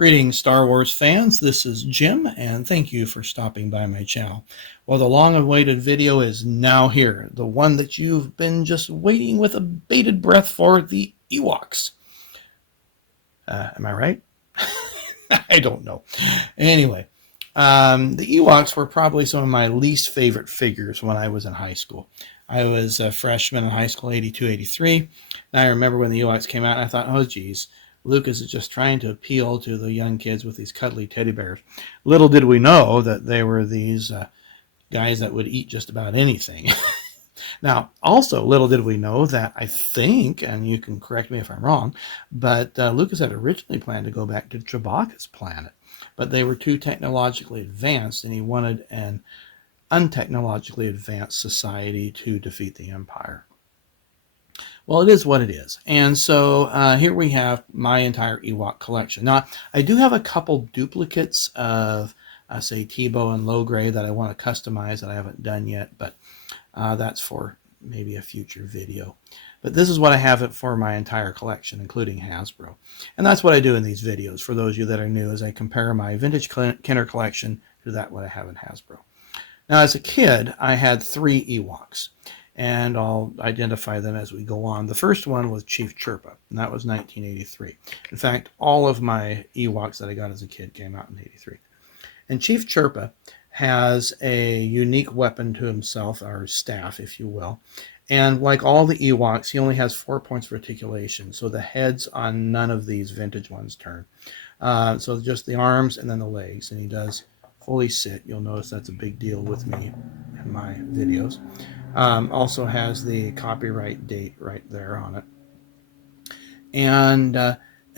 Greetings, Star Wars fans. This is Jim, and thank you for stopping by my channel. Well, the long-awaited video is now here. The one that you've been just waiting with a bated breath for, the Ewoks. Am I right? I don't know. Anyway, the Ewoks were probably some of my least favorite figures when I was in high school. I was a freshman in high school, 82, 83. And I remember when the Ewoks came out, and I thought, oh, geez, Lucas is just trying to appeal to the young kids with these cuddly teddy bears. Little did we know that they were these guys that would eat just about anything. Now, also, little did we know that I think, and you can correct me if I'm wrong, but Lucas had originally planned to go back to Chewbacca's planet, but they were too technologically advanced, and he wanted an untechnologically advanced society to defeat the Empire. Well, it is what it is. And so here we have my entire Ewok collection. Now, I do have a couple duplicates of, say, Tebow and Logray that I want to customize that I haven't done yet, but that's for maybe a future video. But this is what I have it for my entire collection, including Hasbro. And that's what I do in these videos, for those of you that are new, is I compare my vintage Kenner collection to that what I have in Hasbro. Now, as a kid, I had 3 Ewoks, and I'll identify them as we go on. The first one was Chief Chirpa, and that was 1983. In fact, all of my Ewoks that I got as a kid came out in 83. And Chief Chirpa has a unique weapon to himself, or staff, if you will. And like all the Ewoks, he only has 4 points of articulation, so the heads on none of these vintage ones turn. So just the arms and then the legs, and he does fully sit. You'll notice that's a big deal with me in my videos. Also has the copyright date right there on it. And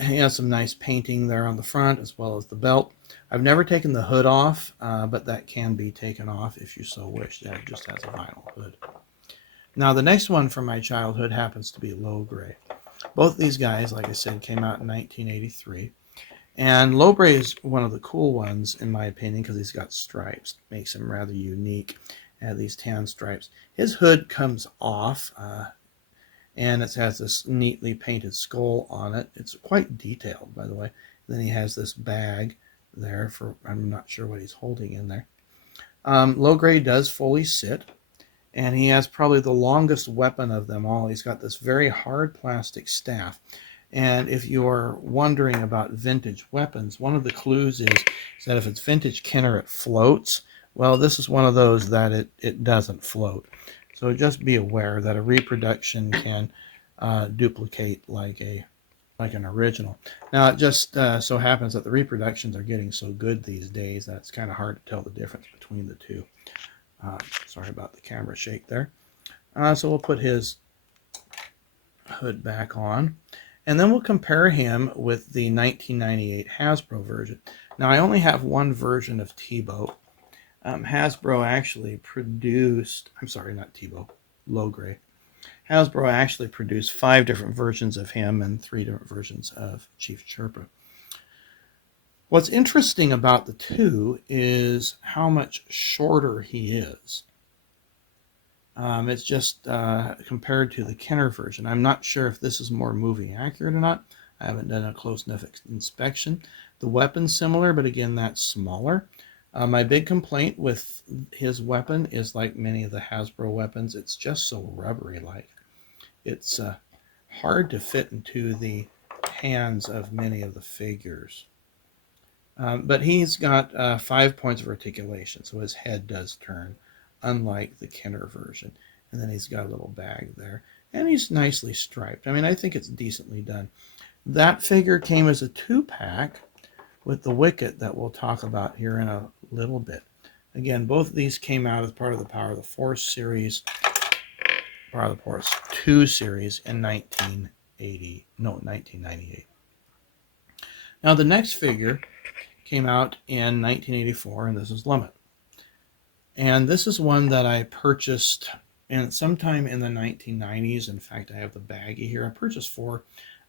he has some nice painting there on the front as well as the belt. I've never taken the hood off, but that can be taken off if you so wish. It just has a vinyl hood. Now, the next one from my childhood happens to be Logray. Both these guys, like I said, came out in 1983. And Logray is one of the cool ones, in my opinion, because he's got stripes. Makes him rather unique. These tan stripes. His hood comes off, and it has this neatly painted skull on it. It's quite detailed, by the way. Then he has this bag there for, I'm not sure what he's holding in there. Logray does fully sit, and he has probably the longest weapon of them all. He's got this very hard plastic staff. And if you're wondering about vintage weapons, one of the clues is that if it's vintage Kenner, it floats. Well, this is one of those that it doesn't float. So just be aware that a reproduction can duplicate like an original. Now, it just so happens that the reproductions are getting so good these days that it's kind of hard to tell the difference between the two. Sorry about the camera shake there. So we'll put his hood back on. And then we'll compare him with the 1998 Hasbro version. Now, I only have one version of Tebow. Hasbro actually produced, I'm sorry, not Tebow, Logray. Hasbro actually produced 5 different versions of him and 3 different versions of Chief Chirpa. What's interesting about the two is how much shorter he is. It's just compared to the Kenner version. I'm not sure if this is more movie accurate or not. I haven't done a close enough inspection. The weapon's similar, but again, that's smaller. My big complaint with his weapon is, like many of the Hasbro weapons, it's just so rubbery-like. It's hard to fit into the hands of many of the figures. But he's got 5 points of articulation, so his head does turn, unlike the Kenner version. And then he's got a little bag there. And he's nicely striped. I mean, I think it's decently done. That figure came as a 2-pack with the Wicket that we'll talk about here in a little bit. Again, both of these came out as part of the Power of the Force series, Power of the Force 2 series in 1998. Now, the next figure came out in 1984, and this is Limit. And this is one that I purchased sometime in the 1990s. In fact, I have the baggie here. I purchased 4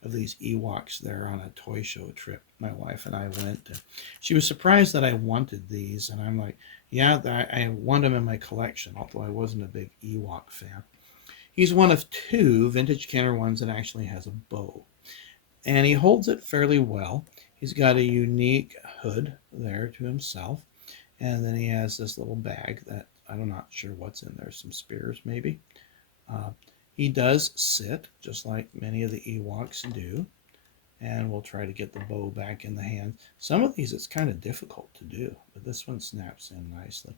of these Ewoks there on a toy show trip my wife and I went to. She was surprised that I wanted these, and I'm like, yeah, I want them in my collection, although I wasn't a big Ewok fan. He's one of 2 vintage Kenner ones that actually has a bow, and he holds it fairly well. He's got a unique hood there to himself. And then he has this little bag that I'm not sure what's in there. Some spears, maybe. Uh, he does sit, just like many of the Ewoks do. And we'll try to get the bow back in the hand. Some of these it's kind of difficult to do, but this one snaps in nicely.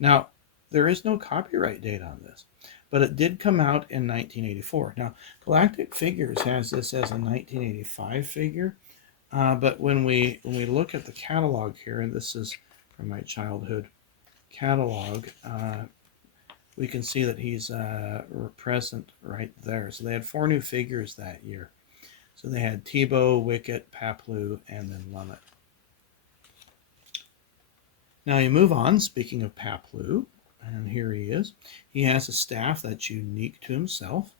Now, there is no copyright date on this, but it did come out in 1984. Now, Galactic Figures has this as a 1985 figure, but when we look at the catalog here, and this is from my childhood catalog, we can see that he's present right there. So they had 4 new figures that year. So they had Teebo, Wicket, Paplu, and then Lumet. Now you move on, speaking of Paplu, and here he is. He has a staff that's unique to himself,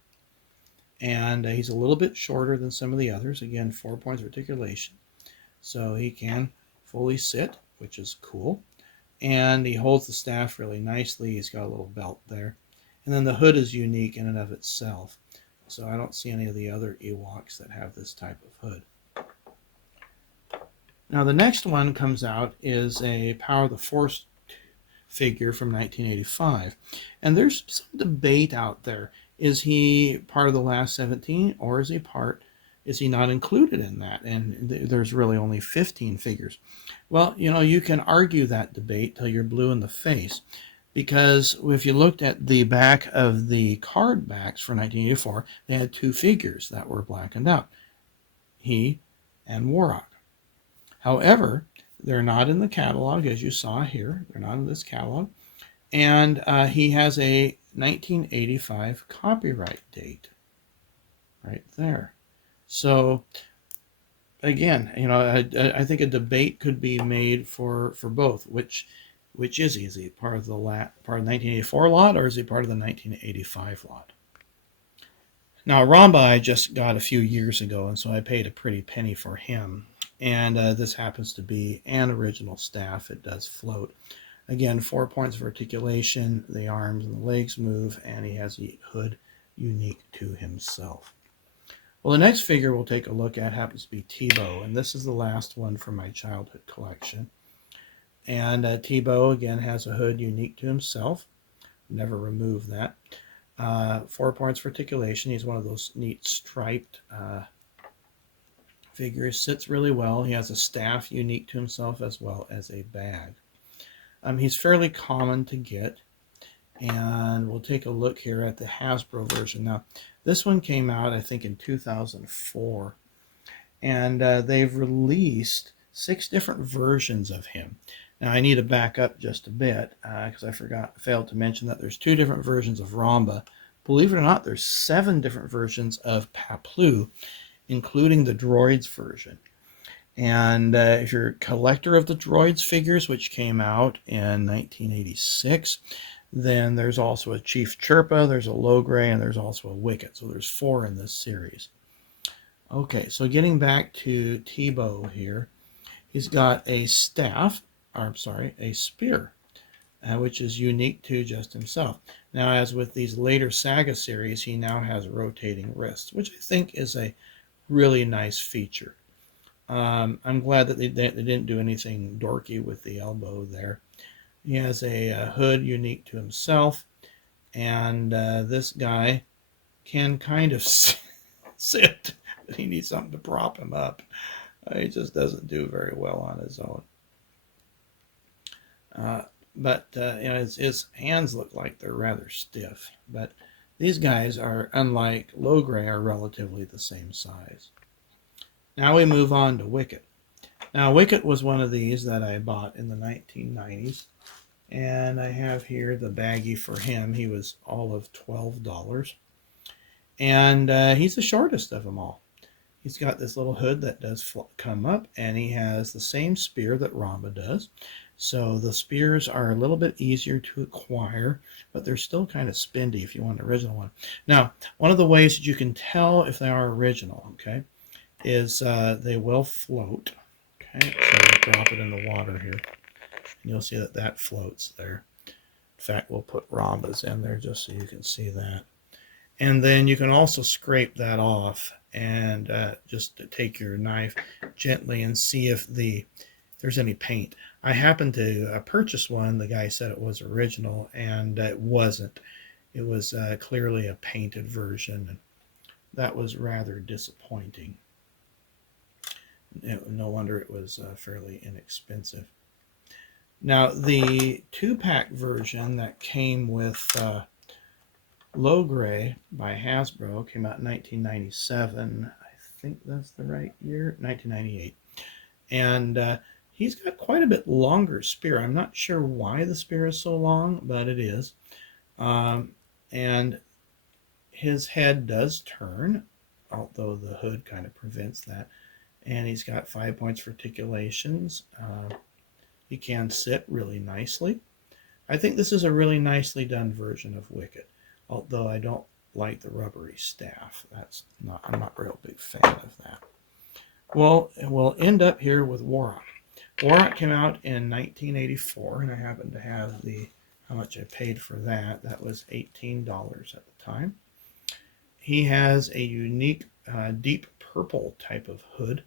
and he's a little bit shorter than some of the others. Again, 4 points of articulation, so he can fully sit, which is cool. And he holds the staff really nicely. He's got a little belt there. And then the hood is unique in and of itself. So I don't see any of the other Ewoks that have this type of hood. Now the next one comes out is a Power of the Force figure from 1985. And there's some debate out there. Is he part of the last 17 or is he not included in that? And there's really only 15 figures. Well, you can argue that debate till you're blue in the face. Because if you looked at the back of the card backs for 1984, they had 2 figures that were blackened out, he and Warrock. However, they're not in the catalog, as you saw here. They're not in this catalog. And he has a 1985 copyright date right there. So, again, I think a debate could be made for both, which is he? Is he part of the 1984 lot, or is he part of the 1985 lot? Now, Ramba I just got a few years ago, and so I paid a pretty penny for him. And this happens to be an original staff. It does float. Again, 4 points of articulation. The arms and the legs move, and he has a hood unique to himself. Well, the next figure we'll take a look at happens to be Teebo, and this is the last one from my childhood collection. And Teebo, again, has a hood unique to himself. Never remove that. 4 points for articulation. He's one of those neat striped figures. Sits really well. He has a staff unique to himself as well as a bag. He's fairly common to get. And we'll take a look here at the Hasbro version. Now, this one came out, I think, in 2004. And they've released 6 different versions of him. Now, I need to back up just a bit because I failed to mention that there's 2 different versions of Ramba. Believe it or not, there's 7 different versions of Paplu, including the Droids version. And if you're a collector of the Droids figures, which came out in 1986, then there's also a Chief Chirpa, there's a Logray, and there's also a Wicket. So there's 4 in this series. Okay, so getting back to Teebo here, he's got a a spear, which is unique to just himself. Now, as with these later Saga series, he now has rotating wrists, which I think is a really nice feature. I'm glad that they didn't do anything dorky with the elbow there. He has a hood unique to himself, and this guy can kind of sit, but he needs something to prop him up. He just doesn't do very well on his own. But his hands look like they're rather stiff. But these guys are, unlike Logray, are relatively the same size. Now we move on to Wicket. Now, Wicket was one of these that I bought in the 1990s. And I have here the baggie for him. He was all of $12. And he's the shortest of them all. He's got this little hood that does come up, and he has the same spear that Ramba does. So the spears are a little bit easier to acquire, but they're still kind of spendy if you want an original one. Now, one of the ways that you can tell if they are original, okay, is they will float. Okay, so we'll drop it in the water here, and you'll see that that floats there. In fact, we'll put Ramba's in there just so you can see that. And then you can also scrape that off and just take your knife gently and see if there's any paint. I happened to purchase one. The guy said it was original, and it wasn't. It was clearly a painted version, and that was rather disappointing. No wonder it was fairly inexpensive. Now, the 2-pack version that came with Low Gray by Hasbro came out in 1997. I think that's the right year, 1998. And he's got quite a bit longer spear. I'm not sure why the spear is so long, but it is. And his head does turn, although the hood kind of prevents that. And he's got 5 points for articulations. He can sit really nicely. I think this is a really nicely done version of Wicket, although I don't like the rubbery staff. I'm not a real big fan of that. Well, we'll end up here with Warrock. Warrock came out in 1984, and I happen to have how much I paid for that. That was $18 at the time. He has a unique deep purple type of hood,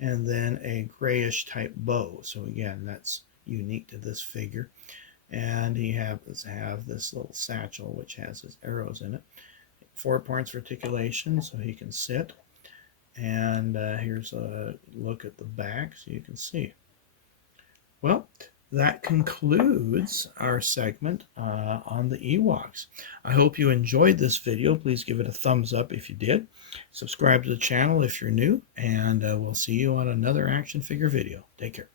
and then a grayish type bow. So again, that's unique to this figure. And he happens to have this little satchel which has his arrows in it. 4 points for articulation, so he can sit. And here's a look at the back so you can see. Well, that concludes our segment on the Ewoks. I hope you enjoyed this video. Please give it a thumbs up if you did. Subscribe to the channel if you're new, and we'll see you on another action figure video. Take care.